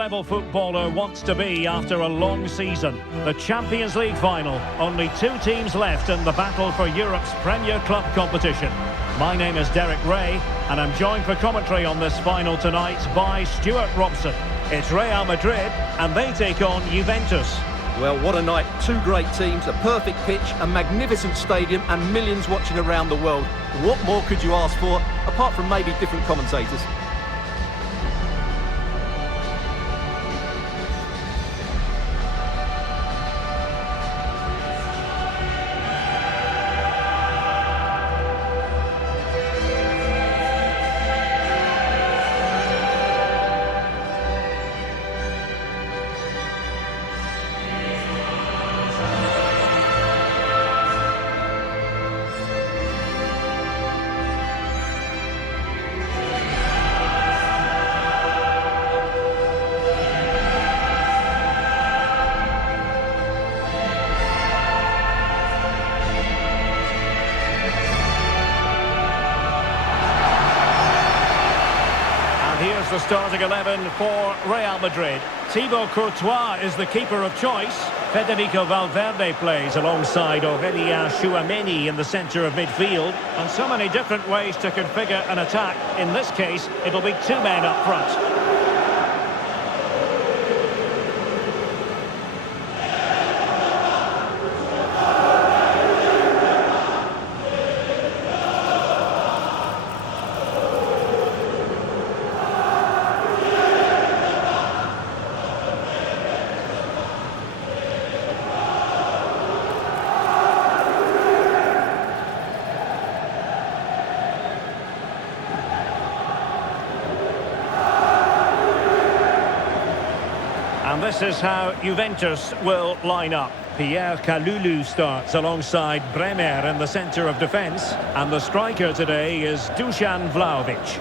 level footballer wants to be after a long season. The Champions League final. Only two teams left in the battle for Europe's Premier Club competition. My name is Derek Ray, and I'm joined for commentary on this final tonight by Stuart Robson. It's Real Madrid, and they take on Juventus. Well, what a night. Two great teams, a perfect pitch, a magnificent stadium, and millions watching around the world. What more could you ask for, apart from maybe different commentators? Here's the starting 11 for Real Madrid. Thibaut Courtois is the keeper of choice. Federico Valverde plays alongside Aurélien Tchouameni in the centre of midfield. And so many different ways to configure an attack. In this case, it'll be two men up front. And this is how Juventus will line up. Pierre Kalulu starts alongside Bremer in the centre of defence. And the striker today is Dusan Vlahovic.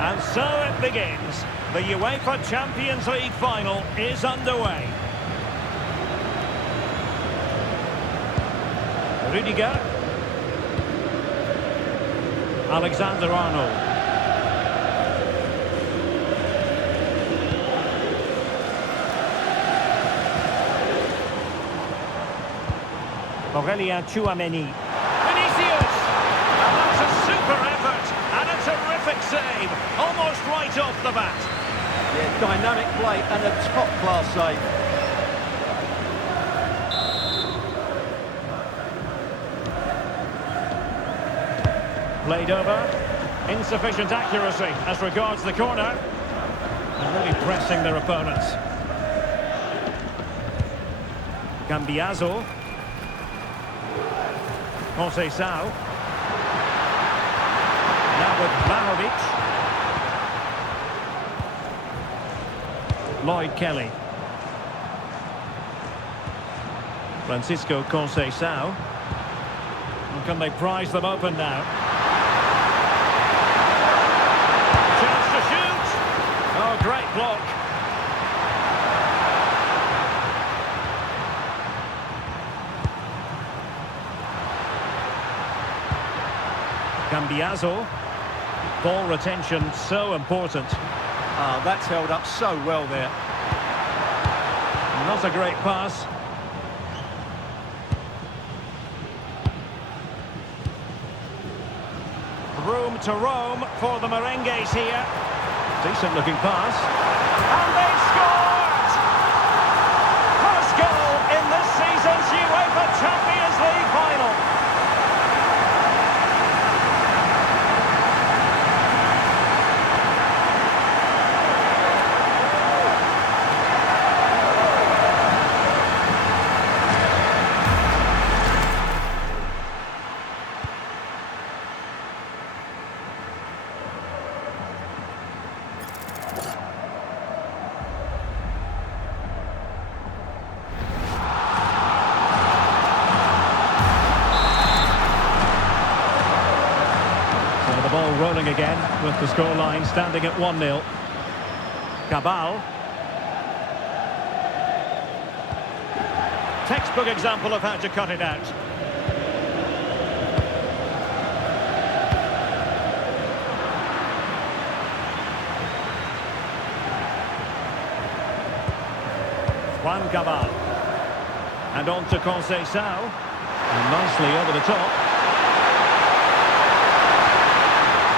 And so it begins. The UEFA Champions League final is underway. Rudiger. Alexander-Arnold. Aurélien Tchouameni. Vinicius! And that's a super effort and a terrific save, almost right off the bat. Yeah, dynamic play and a top-class save. Played over. Insufficient accuracy as regards the corner. And really pressing their opponents. Cambiaso. Conceição. Now with Vlahovic. Lloyd Kelly. Francisco Conceição. And can they prize them open now? Chance to shoot! Oh, great block. Cambiaso. Ball retention so important. Ah, that's held up so well there. Not a great pass. Room to roam for the Merengues here. Decent looking pass. And they scored! First goal in this season's UEFA Champions League final. rolling again with the scoreline standing at 1-0. Cabal. Textbook example of how to cut it out. Juan Cabal. And on to Conceição. And nicely over the top.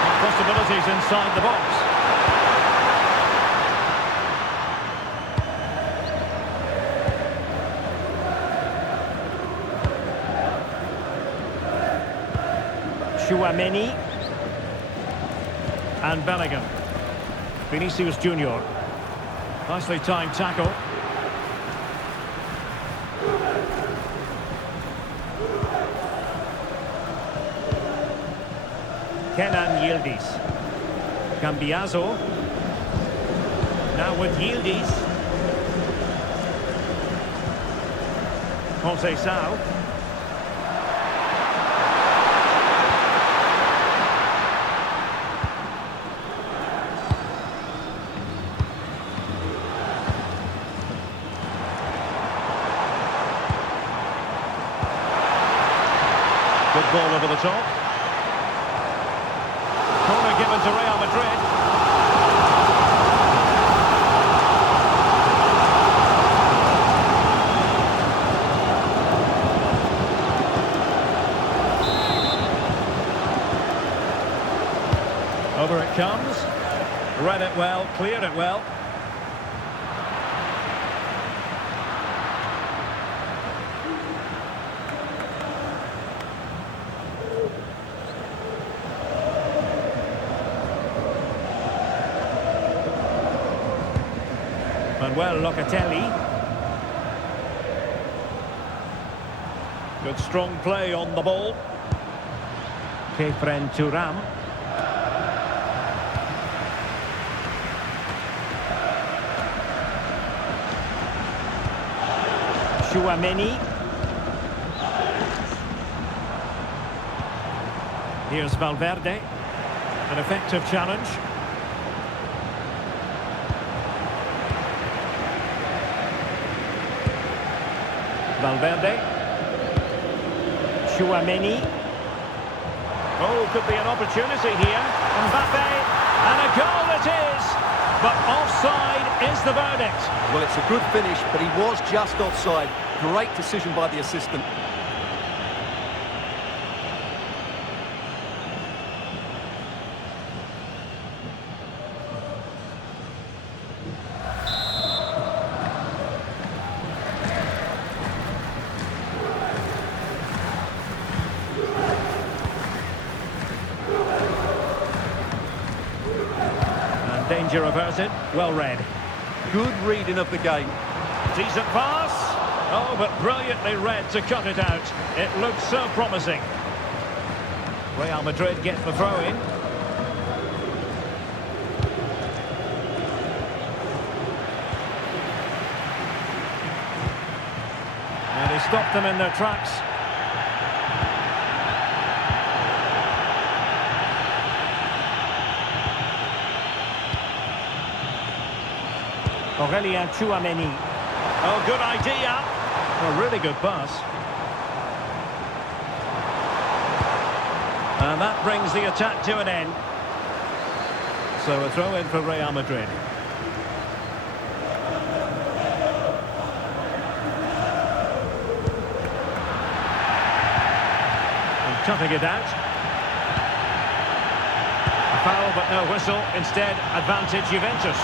And possibilities inside the box. Chouameni. And Bellingham. Vinicius Junior. Nicely timed tackle. Kenan Yildiz. Cambiaso. Now with Yildiz. Conceição. Good ball over the top. Corner given to Real Madrid. Over it comes. Read it well, cleared it well. Manuel Locatelli. Good strong play on the ball. Kefren Turam. Chouameni. Here's Valverde. An effective challenge. Valverde. Chouameni. Oh, could be an opportunity here. Mbappe. And a goal it is. But offside is the verdict. Well, it's a good finish, but he was just offside. Great decision by the assistant. Danger averted, well read. Good reading of the game. Decent pass. Oh, but brilliantly read to cut it out. It looked so promising. Real Madrid get the throw in. And he stopped them in their tracks. Aurelien Chouameni. Oh, good idea. A really good pass. And that brings the attack to an end. So a throw in for Real Madrid. And cutting it out. A foul but no whistle. Instead, advantage Juventus.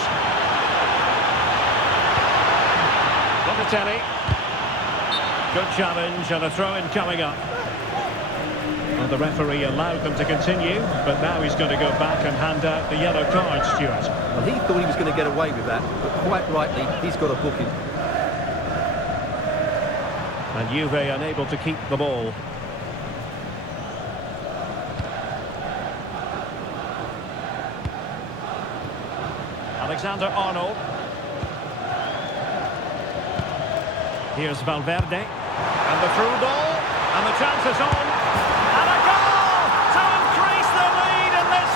Locatelli. Good challenge and a throw-in coming up. And the referee allowed them to continue, but now he's going to go back and hand out the yellow card, Stuart. Well, he thought he was going to get away with that, but quite rightly, he's got a booking. And Juve unable to keep the ball. Alexander-Arnold. Here's Valverde. And the through ball. And the chance is on. And a goal to increase the lead in this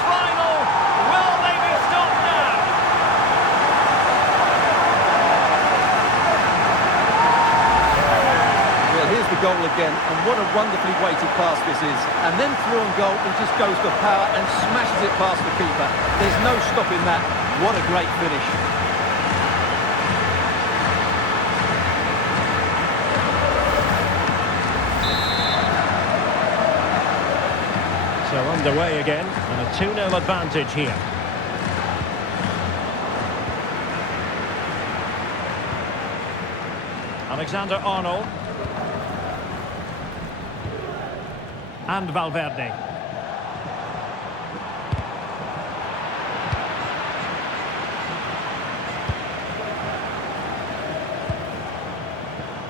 goal again, and what a wonderfully weighted pass this is. And then through on goal, he just goes for power and smashes it past the keeper. There's no stopping that. What a great finish. So underway again, and a 2-0 advantage here. Alexander-Arnold. And Valverde.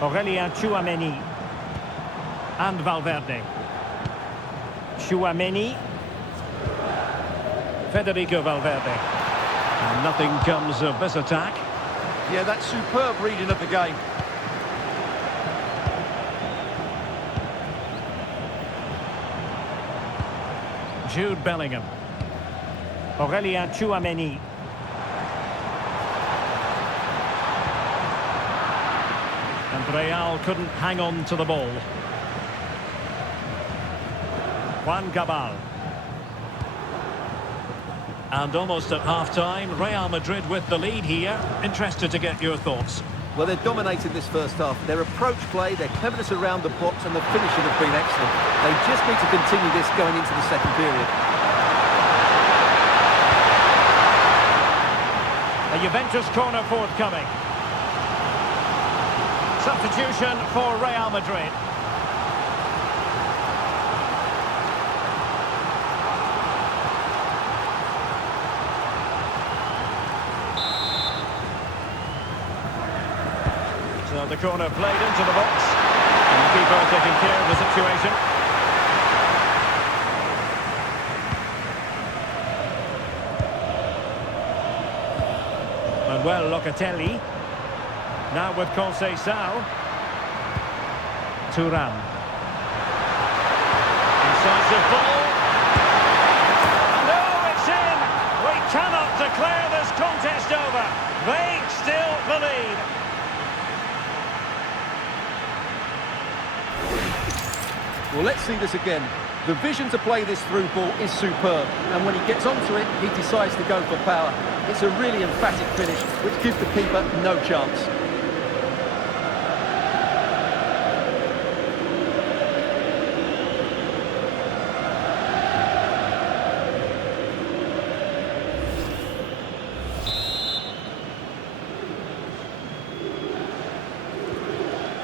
Aurelien Tchouameni. And Valverde. Tchouameni. Federico Valverde. And nothing comes of this attack. Yeah, that's superb reading of the game. Jude Bellingham. Aurelien Tchouameni. And Real couldn't hang on to the ball. Juan Cabal. And almost at half-time, Real Madrid with the lead here. Interested to get your thoughts. Well, they're dominating this first half. Their approach play, their cleverness around the box and the finishing have been excellent. They just need to continue this going into the second period. A Juventus corner forthcoming. Substitution for Real Madrid. So the corner played into the box. And the keeper taking care of the situation. Manuel Locatelli. Now with Conceição. Thuram. Incisive ball. No, it's in! We cannot declare this contest over. They still believe. Well, let's see this again. The vision to play this through ball is superb, and when he gets onto it, he decides to go for power. It's a really emphatic finish, which gives the keeper no chance.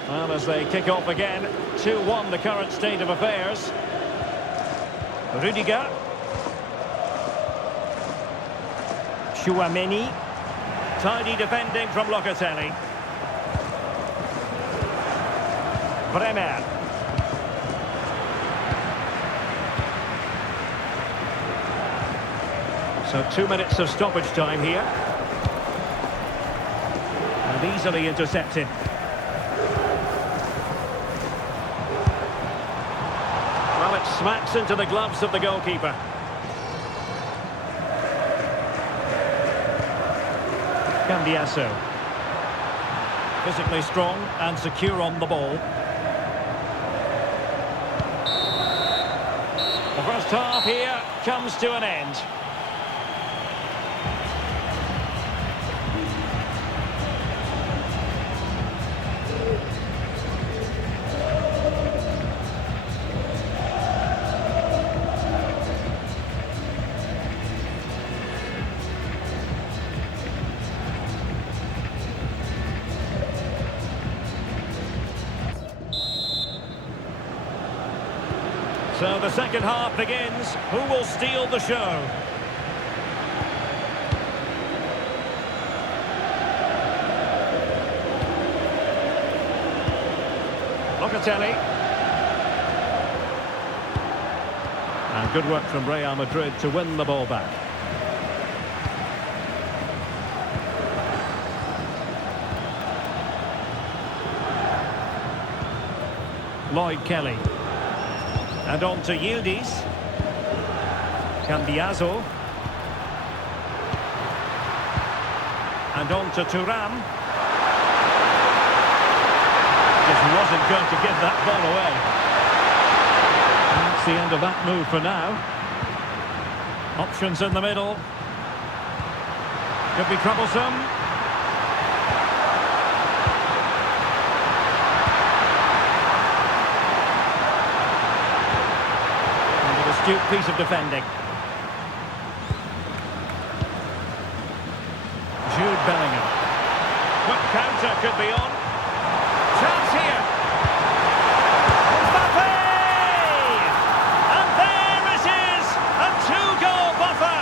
Well, as they kick off again, 2-1 the current state of affairs. Rudiger. Tchouameni. Tidy defending from Locatelli. Bremer. So 2 minutes of stoppage time here. And easily intercepted. Well, it smacks into the gloves of the goalkeeper. Cambiasso. Physically strong and secure on the ball. The first half here comes to an end. So the second half begins. Who will steal the show? Locatelli. And good work from Real Madrid to win the ball back. Lloyd Kelly. And on to Yildiz. Cambiasso. And on to Thuram. Yildiz wasn't going to give that ball away. That's the end of that move for now. Options in the middle. Could be troublesome. And an astute piece of defending. Jude Bellingham. Quick counter could be on. Chance here. Mbappe! And there it is! A two-goal buffer!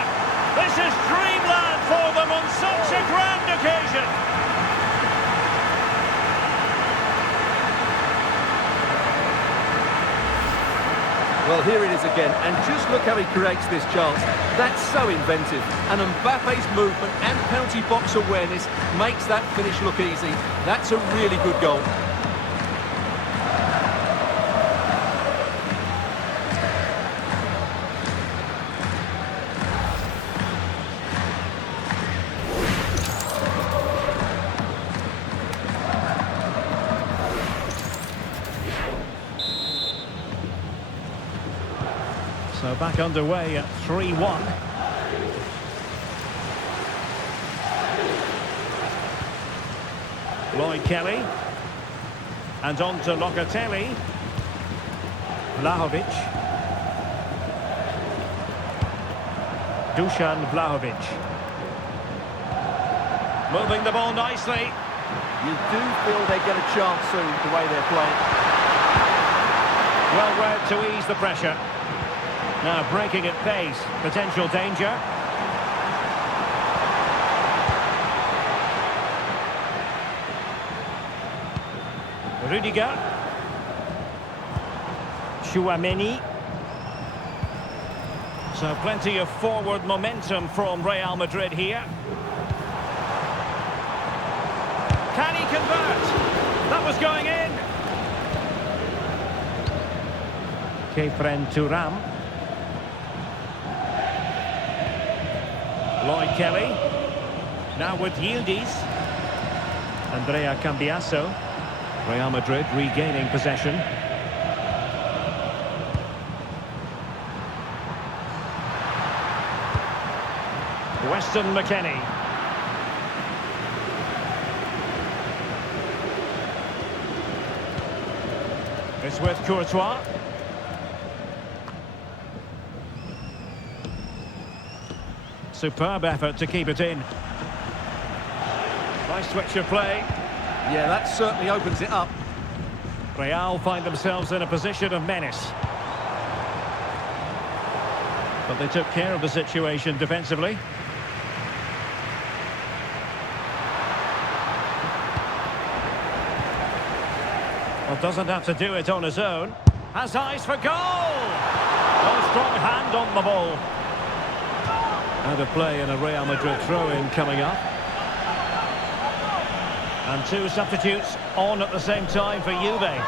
This is dreamland for them on such a grand occasion! Well, here it is again, and just look how he creates this chance. That's so inventive, and Mbappe's movement and penalty box awareness makes that finish look easy. That's a really good goal. So back underway at 3-1. Lloyd Kelly. And on to Locatelli. Vlahovic. Dusan Vlahovic. Moving the ball nicely. You do feel they get a chance soon, the way they're playing. Well read to ease the pressure. Now breaking at pace, potential danger. Rudiger. Tchouaméni. So plenty of forward momentum from Real Madrid here. Can he convert? That was going in. Kefren Thuram. Lloyd Kelly. Now with Yildiz. Andrea Cambiasso. Real Madrid regaining possession. Weston McKennie. It's with Courtois. Superb effort to keep it in. Nice switch of play. Yeah, that certainly opens it up. Real find themselves in a position of menace. But they took care of the situation defensively. Well, doesn't have to do it on his own. Has eyes for goal! Oh, strong hand on the ball. Out of play in a Real Madrid throw-in coming up. And two substitutes on at the same time for Juve.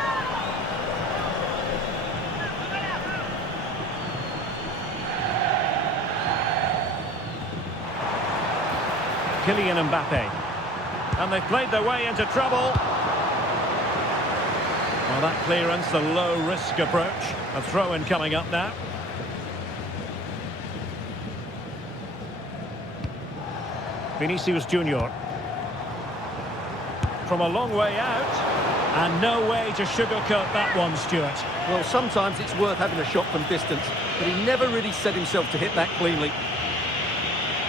Kylian Mbappe. And they've played their way into trouble. Well, that clearance, the low-risk approach. A throw-in coming up now. Vinicius Junior. From a long way out. And no way to sugarcoat that one, Stuart. Well, sometimes it's worth having a shot from distance, but he never really set himself to hit that cleanly.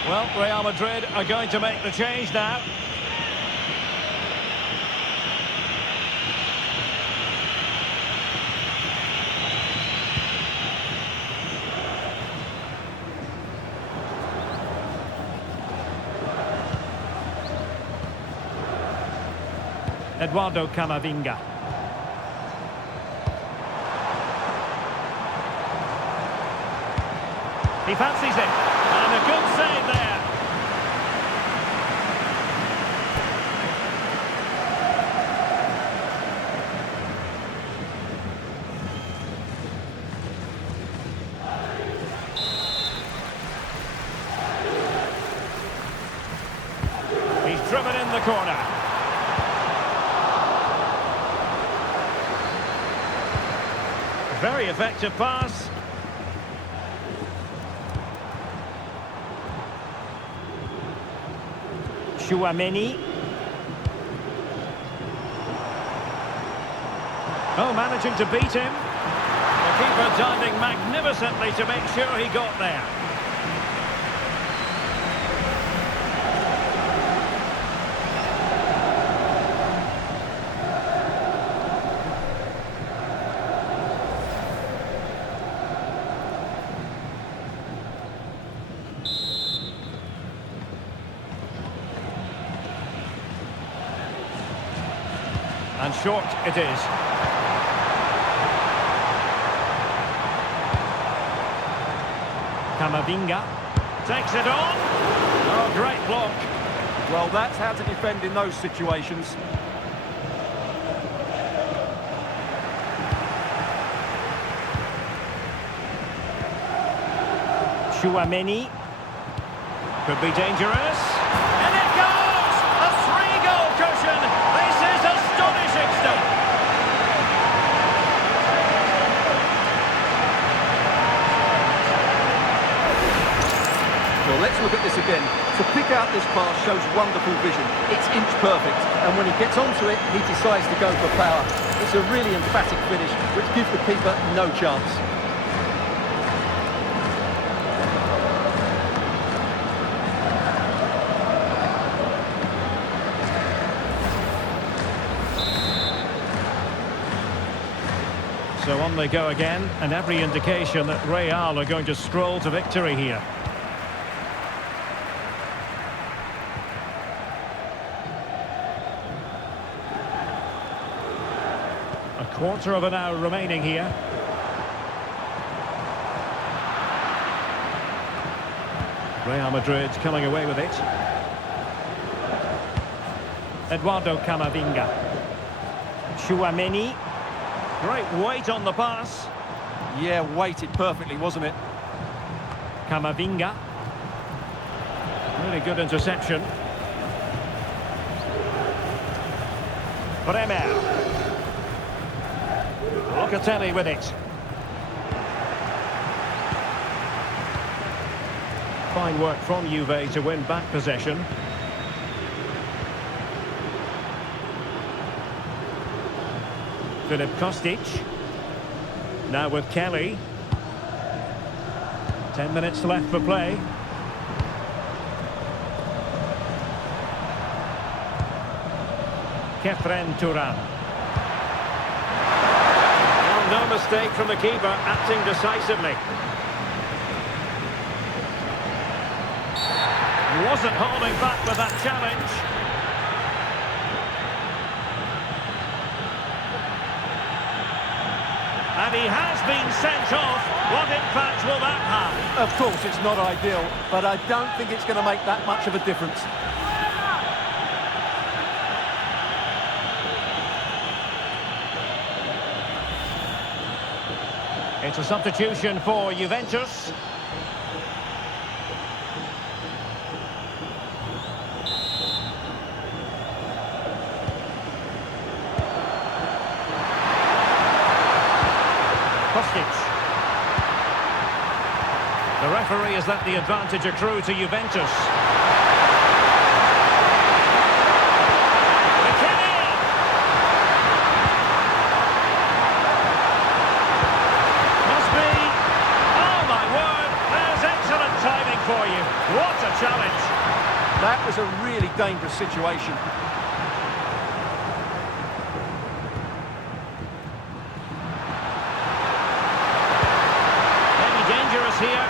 Well, Real Madrid are going to make the change now. Eduardo Camavinga. He fancies it, and a good save there. He's driven in the corner. Very effective pass. Chouameni. Oh, managing to beat him. The keeper diving magnificently to make sure he got there. And short it is. Camavinga takes it on. Oh, great block. Well, that's how to defend in those situations. Chouameni. Could be dangerous. And it goes! A 3-goal cushion. This is astonishing stuff. Well, let's look at this again. To pick out this pass shows wonderful vision. It's inch perfect, and when he gets onto it, he decides to go for power. It's a really emphatic finish, which gives the keeper no chance. So on they go again, and every indication that Real are going to stroll to victory here. A quarter of an hour remaining here. Real Madrid coming away with it. Eduardo Camavinga. Chouameni. Great weight on the pass. Yeah, weighted perfectly, wasn't it? Camavinga. Really good interception. Bremer. Locatelli with it. Fine work from Juve to win back possession. Philip Kostic. Now with Kelly. 10 minutes left for play. Kefren Turan. Well, no mistake from the keeper, acting decisively. He wasn't holding back with that challenge. And he has been sent off. What impact will that have? Of course, it's not ideal, but I don't think it's going to make that much of a difference. It's a substitution for Juventus. The referee has let the advantage accrue to Juventus. Must be. Oh my word, there's excellent timing for you. What a challenge. That was a really dangerous situation. Dangerous here.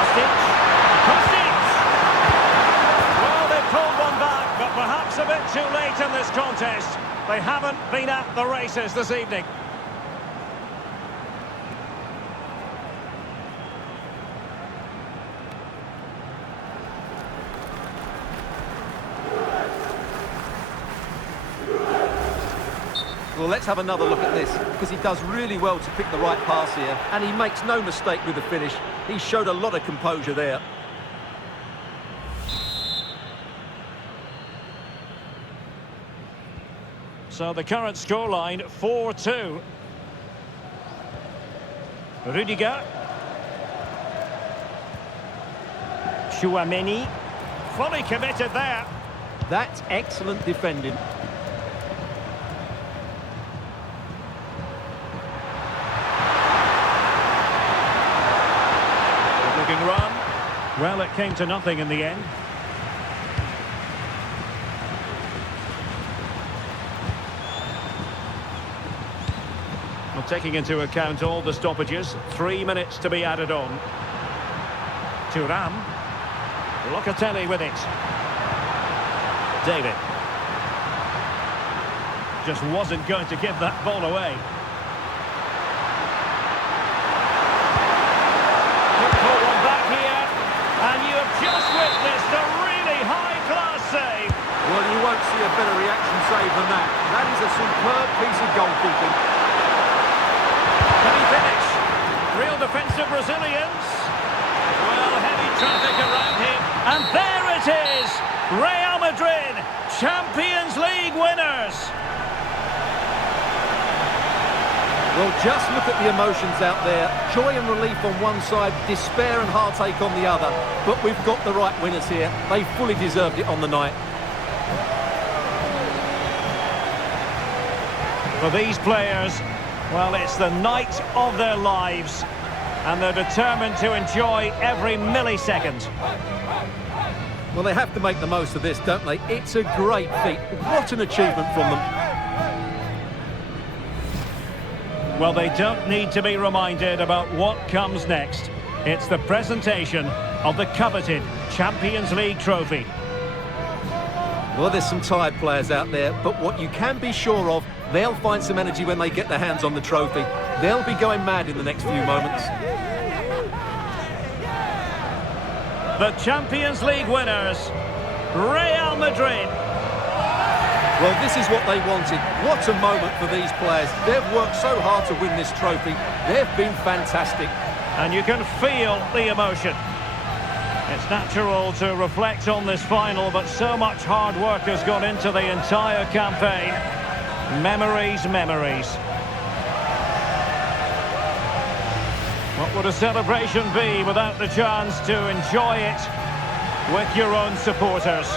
Kostic! Well, they pulled one back, but perhaps a bit too late in this contest. They haven't been at the races this evening. Well, let's have another look at this, because he does really well to pick the right pass here, and he makes no mistake with the finish. He showed a lot of composure there. So the current scoreline 4-2. Rudiger. Chouameni. Fully committed there. That's excellent defending. Looking run. Well, it came to nothing in the end. Well, taking into account all the stoppages, 3 minutes to be added on. Thuram. Locatelli with it. David. Just wasn't going to give that ball away. Could pull one back here, and you have just witnessed a really high-class save. Well, you won't see a better reaction save than that. That is a superb piece of goalkeeping. Can he finish? Real defensive Brazilians. Well, heavy traffic around him. And there it is! Real Madrid, Champions League winners! Well, just look at the emotions out there. Joy and relief on one side, despair and heartache on the other. But we've got the right winners here. They fully deserved it on the night. For these players, well, it's the night of their lives. And they're determined to enjoy every millisecond. Well, they have to make the most of this, don't they? It's a great feat. What an achievement from them. Well, they don't need to be reminded about what comes next. It's the presentation of the coveted Champions League trophy. Well, there's some tired players out there, but what you can be sure of, they'll find some energy when they get their hands on the trophy. They'll be going mad in the next few moments. The Champions League winners, Real Madrid. Well, this is what they wanted. What a moment for these players. They've worked so hard to win this trophy. They've been fantastic. And you can feel the emotion. It's natural to reflect on this final, but so much hard work has gone into the entire campaign. Memories, memories. What would a celebration be without the chance to enjoy it with your own supporters?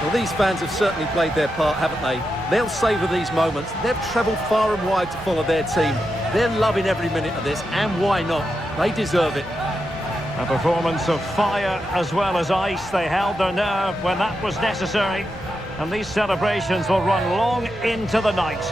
Well, these fans have certainly played their part, haven't they? They'll savour these moments. They've travelled far and wide to follow their team. They're loving every minute of this, and why not? They deserve it. A performance of fire as well as ice. They held their nerve when that was necessary. And these celebrations will run long into the night.